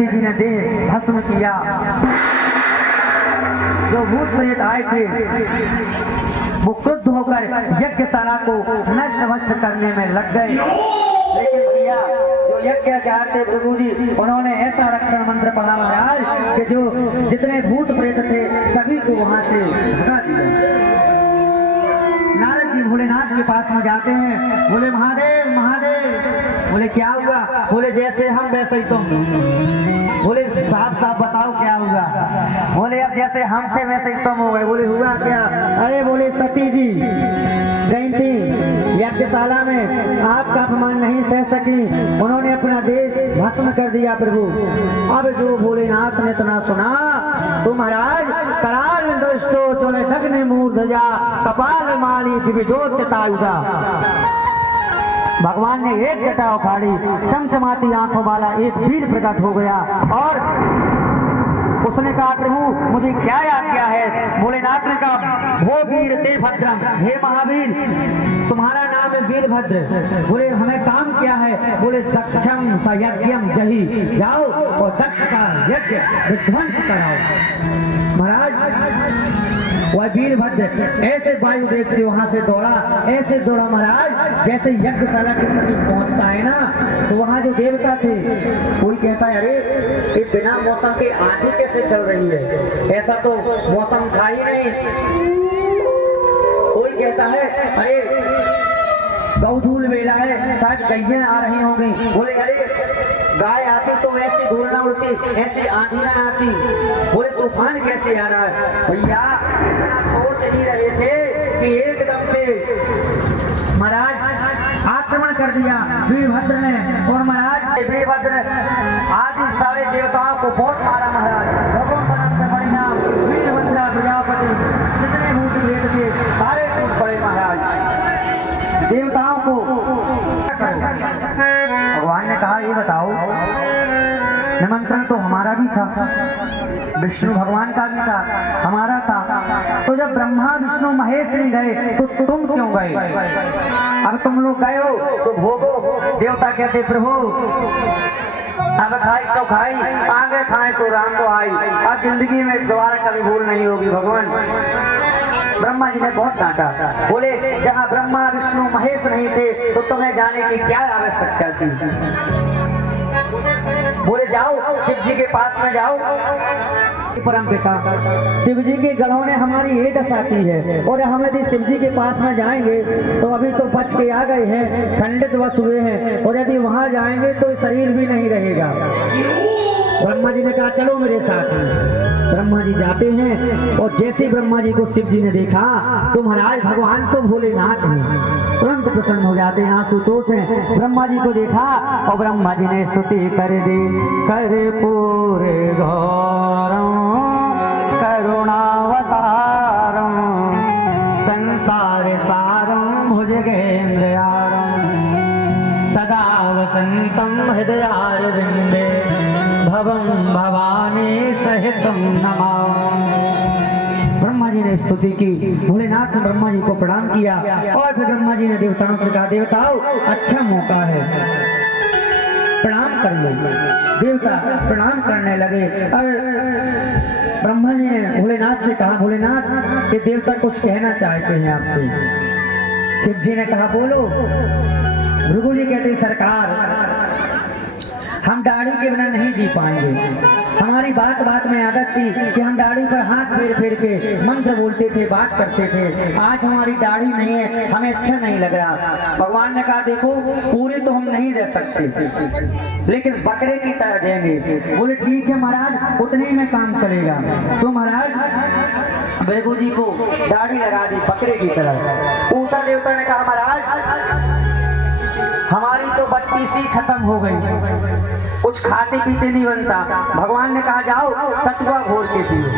सती जी ने देह भस्म किया। जो भूत प्रेत आए थे वो क्रुद्ध होकर यज्ञशाला को नष्ट भस्म करने में लग गए। लेकिन भैया जो यज्ञाचार्य थे प्रभु जी, उन्होंने ऐसा रक्षण मंत्र पढ़ा महाराज कि जो जितने भूत प्रेत थे सभी को वहां से भगा दिया। नारद जी भोलेनाथ के पास में जाते हैं, बोले महादेव महादेव। बोले क्या हुआ? बोले जैसे हम वैसे ही तुम। बोले साफ साफ बताओ क्या हुआ? बोले अब जैसे हम थे वैसे ही तुम हो गए। बोले हुआ क्या? अरे बोले सती जी गई थी यज्ञशाला में, आपका अपमान नहीं सह सकी, उन्होंने अपना देह भस्म कर दिया प्रभु। अब जो भोलेनाथ ने इतना सुना तो महाराज कराल दुष्टो चले दग्नि मूर्धजा कपाल माली विविधोत्तायुधा। भगवान ने एक जटा उखाड़ी, चमचमाती आंखों वाला एक वीर प्रकट हो गया और उसने कहा प्रभु मुझे क्या आज्ञा है? भोलेनाथ ने कहा वो वीर ते भद्रम, हे महावीर तुम्हारा नाम है वीरभद्र। बोले हमें काम क्या है? बोले दक्षम सयज्ञम जही, जाओ और दक्ष का यज्ञ विध्वंस कराओ। महाराज वह वीरभद्र ऐसे वायु वेग से वहां से दौड़ा, ऐसे दौड़ा महाराज जैसे यज्ञशाला के समीप पहुंचता है ना, तो वहां जो देवता थे कोई कहता है अरे ये बिना मौसम के आंधी कैसे चल रही है, ऐसा तो मौसम था ही नहीं। कोई कहता है अरे गौधूल वेला है, शायद गैया आ रही होंगी। बोले अरे गाय आती तो ऐसी धूल ना उड़ती, ऐसी आंधी ना आती। बोले तूफान कैसे आ रहा है? भैया इतना सोच ही रहे थे कि एकदम से महाराज आक्रमण कर दिया वीरभद्र ने। और महाराज वीरभद्र आदि सारे देवताओं को बहुत मारा महाराज। भगवान बनंत परिणाम वीरभद्र प्रजापति जितने भूत प्रेत थे सारे टूट पड़े महाराज। देवताओं को भगवान ने कहा ये बताओ निमंत्रण तो हमारा भी था, विष्णु भगवान का भी था, हमारा था, तो जब ब्रह्मा विष्णु महेश नहीं गए तो तुम क्यों गए? अब तुम लोग गए हो तो भोगो। देवता कहते प्रभु अब खाई तो खाई, आगे खाए तो राम को आई, अब जिंदगी में दोबारा कभी भूल नहीं होगी भगवान। ब्रह्मा जी ने बहुत डांटा। बोले जहाँ ब्रह्मा विष्णु महेश नहीं थे तो तुम्हें जाने की क्या आवश्यकता थी? बोले जाओ शिव जी के पास में जाओ। परम पिता शिव जी के गढ़ों ने हमारी ये दशा की है और हम यदि शिव जी के पास में जाएंगे तो अभी तो बच के आ गए हैं, खंडित वश हुए हैं, और यदि वहां जाएंगे तो शरीर भी नहीं रहेगा। ब्रह्मा जी ने कहा चलो मेरे साथ। ब्रह्मा जी जाते हैं और जैसे ब्रह्मा जी को शिव जी ने देखा तो महाराज भगवान तो भोलेनाथ हैं, तुरंत प्रसन्न हो जाते हैं, आशुतोष हैं। ब्रह्मा जी को देखा और ब्रह्मा जी ने स्तुति कर दी, कर पूरे गौरम करुणावतारम संसार सारम भुजगेन्द्रयारम सदा वसंतम हृदयारविंदे भवम भवानी सहितम नमामि। ब्रह्मा जी ने स्तुति की, भोलेनाथ ने ब्रह्मा जी को प्रणाम किया और फिर ब्रह्मा जी ने देवताओं से कहा देवताओं अच्छा मौका है, प्रणाम कर लो। देवता प्रणाम करने लगे और ब्रह्मा जी ने भोलेनाथ से कहा भोलेनाथ ये देवता कुछ कहना चाहते हैं आपसे। शिव जी ने कहा बोलो। भृगु जी कहते सरकार हम दाढ़ी के बिना नहीं जी पाएंगे। हमारी बात बात में आदत थी कि हम दाढ़ी पर हाथ फेर फेर के मंत्र बोलते थे, बात करते थे। आज हमारी दाढ़ी नहीं है, हमें अच्छा नहीं लग रहा। भगवान ने कहा देखो पूरी तो हम नहीं दे सकते लेकिन बकरे की तरह देंगे। बोले ठीक है महाराज उतने में काम चलेगा। तो महाराज भृगु जी को दाढ़ी लगा दी बकरे की तरह। ऊषा देवता ने कहा महाराज हमारी तो बत्ती सी खत्म हो गई, कुछ खाते पीते नहीं बनता। भगवान ने कहा जाओ सतुआ घोर के पियो,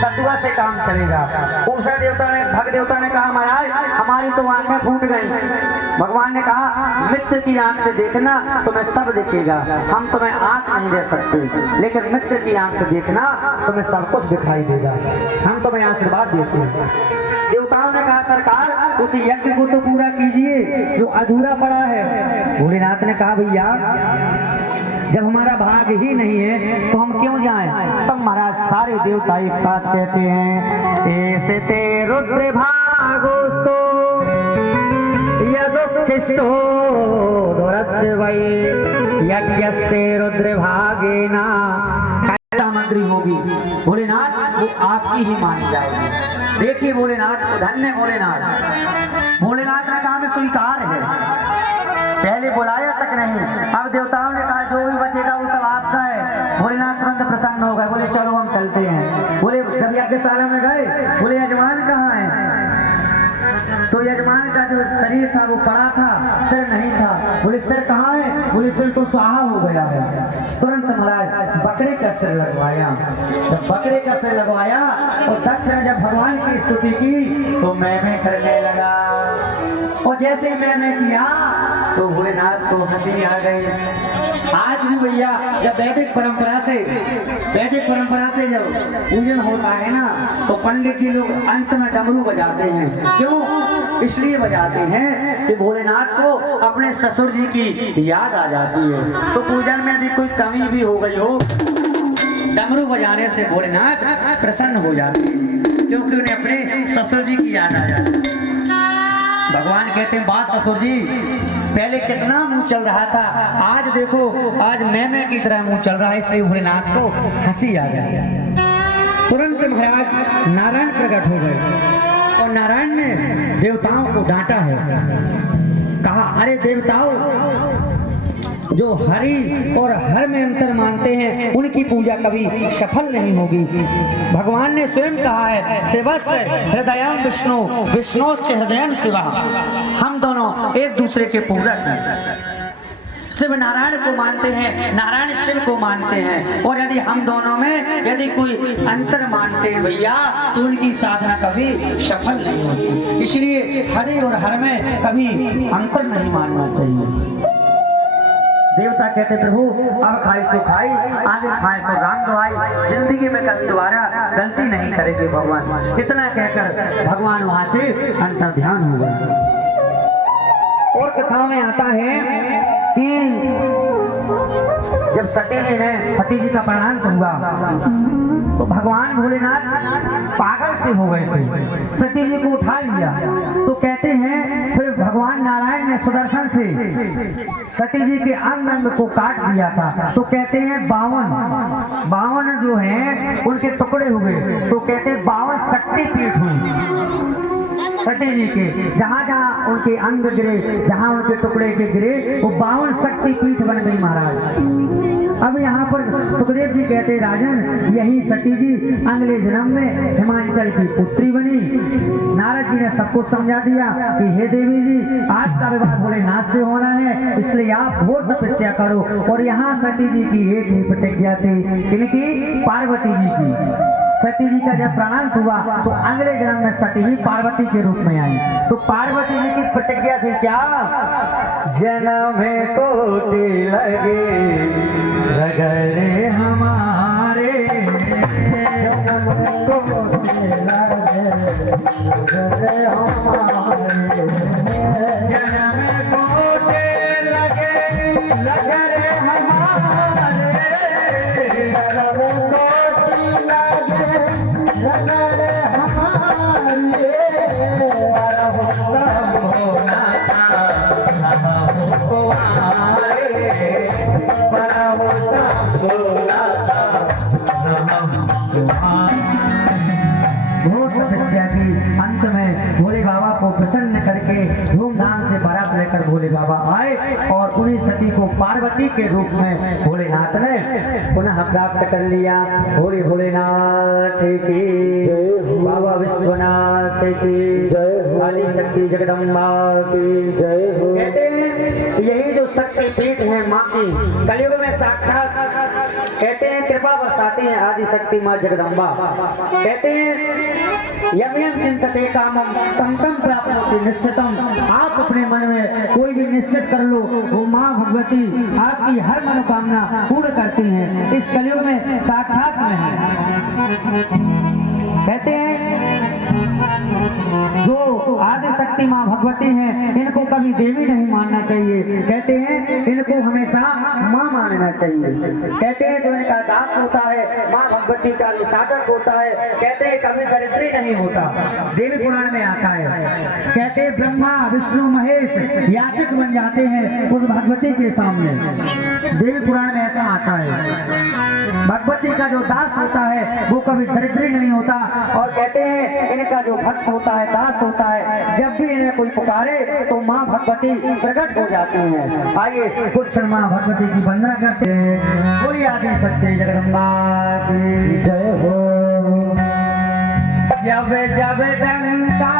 सतुआ से काम चलेगा। उषा देवता ने भग देवता ने कहा महाराज हमारी तो आंखें फूट गई। भगवान ने कहा मित्र की आंख से देखना तुम्हें सब दिखेगा, हम तुम्हें आंख नहीं दे सकते लेकिन मित्र की आंख से देखना तुम्हें सब कुछ दिखाई देगा, हम तुम्हें आशीर्वाद देते हैं। देवताओं ने कहा सरकार उस यज्ञ को तो पूरा कीजिए जो अधूरा पड़ा है। भोलेनाथ ने कहा भैया जब हमारा भाग ही नहीं है तो हम क्यों जाएं? तब महाराज सारे देवता एक साथ कहते हैं, ऐसे ते रुद्र भागोस्तो यदुच्छिष्टो दुरस्य वै यज्ञस्ते रुद्र भागेना। मंत्री होगी भोलेनाथ, वो आपकी ही मानी जाएगी। देखिए भोलेनाथ को, धन्य भोलेनाथ। भोलेनाथ ने कहा स्वीकार है, पहले बुलाया तक नहीं, अब देवताओं ने कहा जो भी बचेगा वो सब आपका है। भोलेनाथ तुरंत प्रसन्न हो गए, बोले चलो हम चलते हैं। बोले जब यज्ञशाला में गए, बोले यजमान कहाँ है? तो यजमान का जो शरीर था वो पड़ा था, सिर नहीं था। बोले सिर कहाँ है? बोले सिर तो स्वाहा हो गया है। तुरंत महाराज बकरे का सिर लगवाया। जब बकरे का सिर लगवाया और दक्ष ने जब भगवान की स्तुति की तो मैं करने लगा, और जैसे ही मैं किया तो भोलेनाथ को हंसी आ गई। आज भी भैया जब वैदिक परंपरा से जब पूजन होता है ना, तो पंडित जी लोग अंत में डमरू बजाते हैं। क्यों? इसलिए बजाते हैं कि भोलेनाथ को अपने ससुर जी की याद आ जाती है। तो पूजन में यदि कोई कमी भी हो गई हो, डमरू बजाने से भोलेनाथ प्रसन्न हो जाते हैं, क्योंकि उन्हें अपने ससुर जी की याद आ जाती है। भगवान कहते हैं, बात ससुर जी पहले कितना मुंह चल रहा था, आज देखो आज मैं की तरह मुंह चल रहा है। इसलिए भोलेनाथ को हंसी आ गई। तुरंत महाराज नारायण प्रकट हो गए और नारायण ने देवताओं को डांटा है। कहा, अरे देवताओं, जो हरि और हर में अंतर मानते हैं उनकी पूजा कभी सफल नहीं होगी। भगवान ने स्वयं कहा है, शिवस्य हृदयं विष्णु विष्णोश्च हृदयं शिवः। हम दोनों एक दूसरे के पूरक हैं। शिव नारायण को मानते हैं, नारायण शिव को मानते हैं, और यदि हम दोनों में यदि कोई अंतर मानते हैं भैया तो उनकी साधना कभी सफल नहीं होती। इसलिए हरि और हर में कभी अंतर नहीं मानना चाहिए। देवता कहते, प्रभु अब खाई सो खाई, आगे खाए सो राम दवाई, जिंदगी में कभी दोबारा गलती नहीं करेंगे भगवान। इतना कहकर भगवान वहां से अंतर ध्यान हो गए। और कथाओं में आता है कि जब सती जी का प्रणाम हुआ तो भगवान भोलेनाथ पागल से हो गए थे, सती जी को उठा लिया। तो कहते हैं फिर भगवान नारायण ने सुदर्शन से सती जी के अंग अंग को काट दिया था। तो कहते हैं 52 जो हैं उनके टुकड़े हुए। तो कहते हैं 52 शक्तिपीठ हुई सती जी के, जहाँ जहाँ उनके अंग गिरे, जहाँ उनके टुकड़े के गिरे, वो 52 शक्तिपीठ बन गई महाराज। अब यहाँ पर सुखदेव जी कहते, राजन यही सती जी अगले जन्म में हिमांचल की पुत्री बनी। नारद जी ने सबको समझा दिया कि हे देवी जी, आपका विवाह भोलेनाथ से होना है, इसलिए आप बहुत तपस्या करो। और यहाँ सती जी की एक ही प्रतिज्ञा थी, किनकी? पार्वती जी की। सती जी का जब प्राणांत हुआ तो अगले जन्म में सती ही पार्वती के रूप में आई। तो पार्वती जी की प्रतिज्ञा थी क्या? जन्म में कोटि लगे रगड़े हमारे, जन्म में कोटि लगे रगड़े हमारे, जन्म में कोटि लगे रगड़े हमारे, जन्म रगड़े हमारे, बहुत तपस्या की। अंत में भोले बाबा को प्रसन्न करके धूमधाम से बारात लेकर भोले बाबा आए और उन्हीं सती को पार्वती के रूप में भोलेनाथ ने पुनः प्राप्त कर लिया। भोले भोलेनाथ की जय, बाबा विश्वनाथ की जय, आदि शक्ति जगदम्बा की जय। कहते हैं यही जो शक्ति पीठ है माँ की, कलयुग में साक्षात कहते हैं कृपा बरसाती है आदि शक्ति माँ जगदम्बा। कहते हैं यम यम चिंतते कामम तम तम प्राप्नोति निश्चितम। आप अपने मन में कोई भी निश्चित कर लो, वो माँ भगवती आपकी हर मनोकामना पूर्ण करती हैं। इस कलयुग में साक्षात में है। कहते हैं जो आदि शक्ति माँ भगवती हैं, इनको कभी देवी नहीं मानना चाहिए। कहते हैं इनको हमेशा माँ माने लेना चाहिए। कहते हैं जो इनका दास होता है माँ भगवती का जो साधक होता है, कहते हैं कभी दरिद्री नहीं होता। देवी पुराण में आता है, कहते हैं ब्रह्मा विष्णु महेश याचक बन जाते हैं उस भगवती के सामने। देवी पुराण में ऐसा आता है। भगवती का जो दास होता है वो कभी दरिद्री नहीं होता। और कहते हैं इनका जो भक्त होता है, दास होता है, जब भी इन्हें कोई पुकारे तो माँ भगवती प्रकट हो जाती हैं। आइए कुछ क्षण माँ भगवती की वंदना करते हैं। बोलिए आदि शक्ति जगदम्बा की जय हो। जब जब डंका